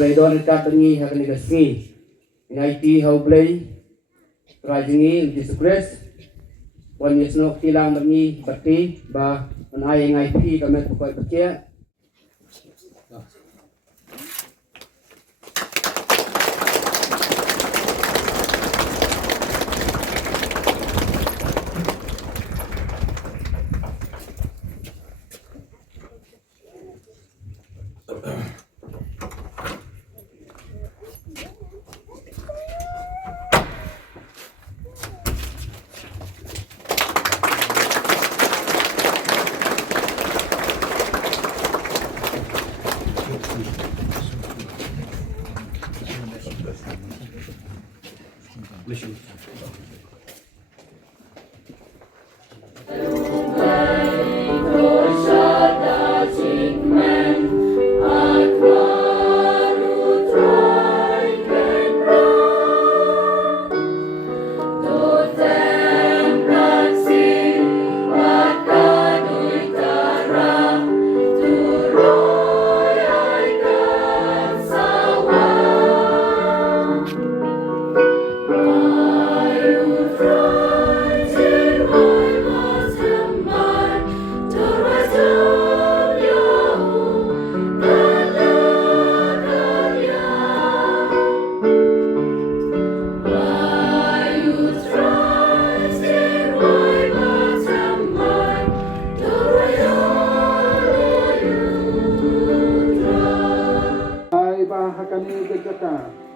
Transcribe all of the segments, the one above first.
play don kat ni ha ni gasngi ngai ti how play rajingi Jesus Christ wan yesno tilang ni bakti ba an ai ngai pi kamet ko bakia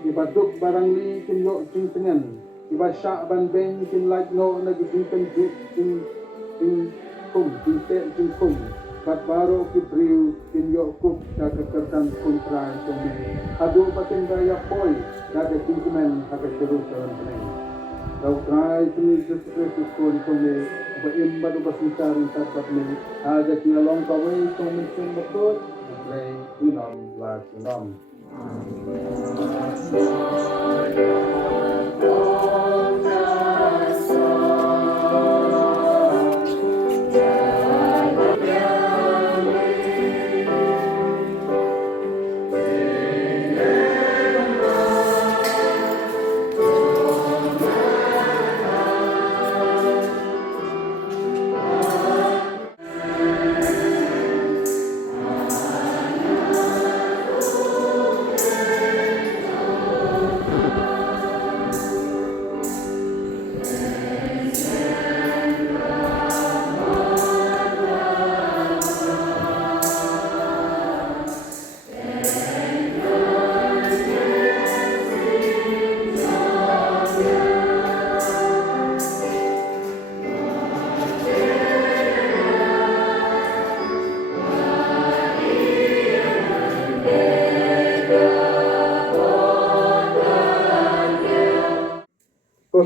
Ibaduk barangli kin yo kin pengen iba syak ban beng kin like no na kin kin kin kum bat baro ki briu kin yo kup ta kekertan kontra kami adu patin daya boy na de tingmen aga seru taran peneng tau kai tu Jesus kon kami ba imba do basitarin tapat ni ada ki along ka way to min bakot play tunam la tunam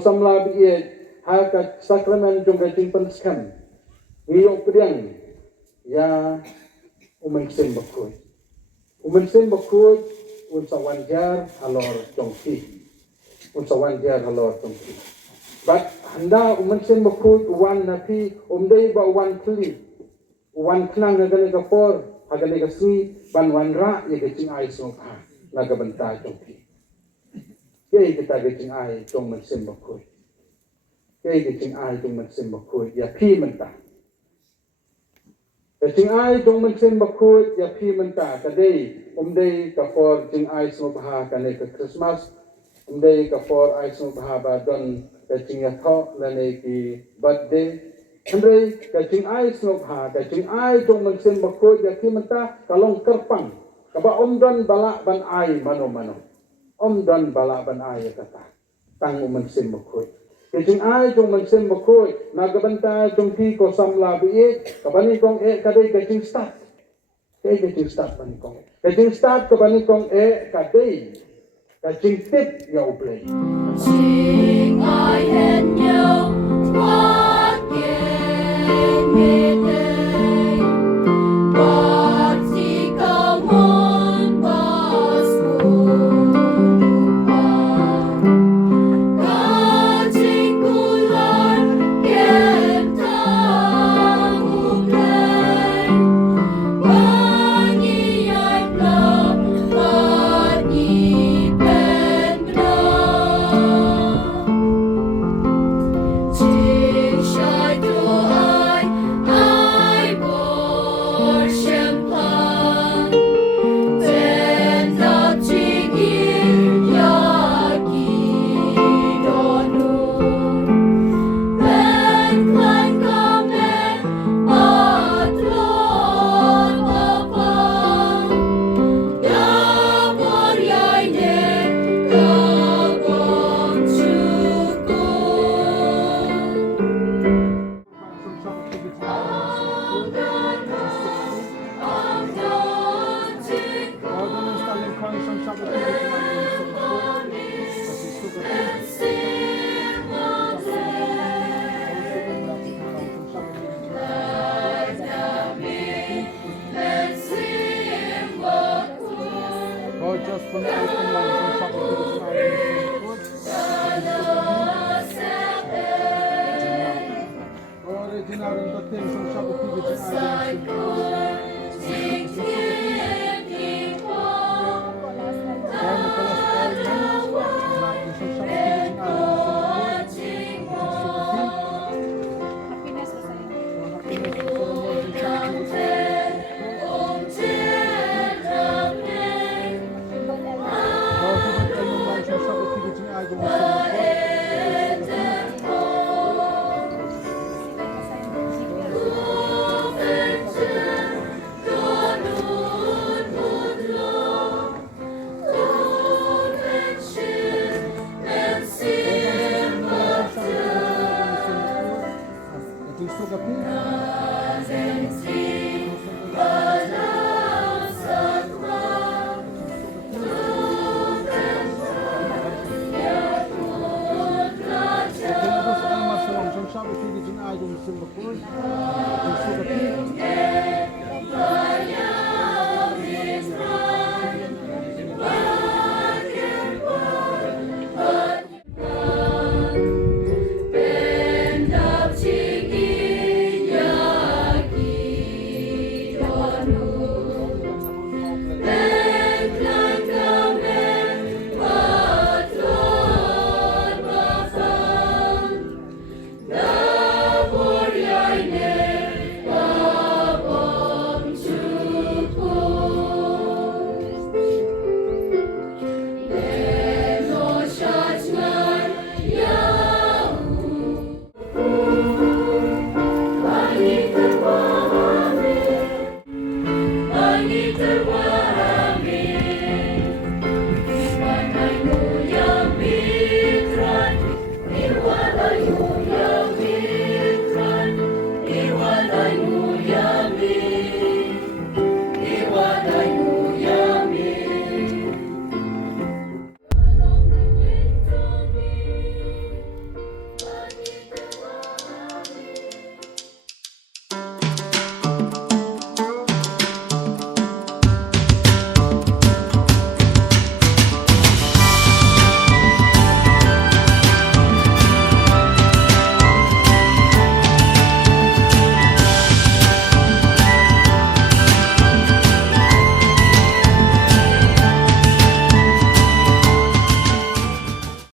Samla biye haka sakramen jong gating penskan ngiyok pediang ya umensen bakut un sawanjar halor jongki but handa umensen bakut wan napi umdei ba wan kli wan knang ngale ka por hagale ka sui ban wan ra ye ke ching ai so ha naga banta jongki Kaya kita gacing ay tong mensim bakut. Ya pi mentah. Gacing ay tong mensim bakut ya pi mentah. Kadai umday ka for jing ay sumabha kanay ka Christmas. Umday ka for ay sumabha ba don gacing ya tho lanay ki birthday. Umday gacing ay sumabha gacing ay tong mensim bakut ya pi mentah kalong kerpang. Kaba umdan bala ban ay mano-mano. Dan bala ban ay kata tang umensim bakut kecing ay jong mensim bakut nagabanta jong ti ko samla bi kabani kong kadai kecing start bani kong kecing start kabani kong kadai kecing tip ya uplay sing I and you what can it คนเอา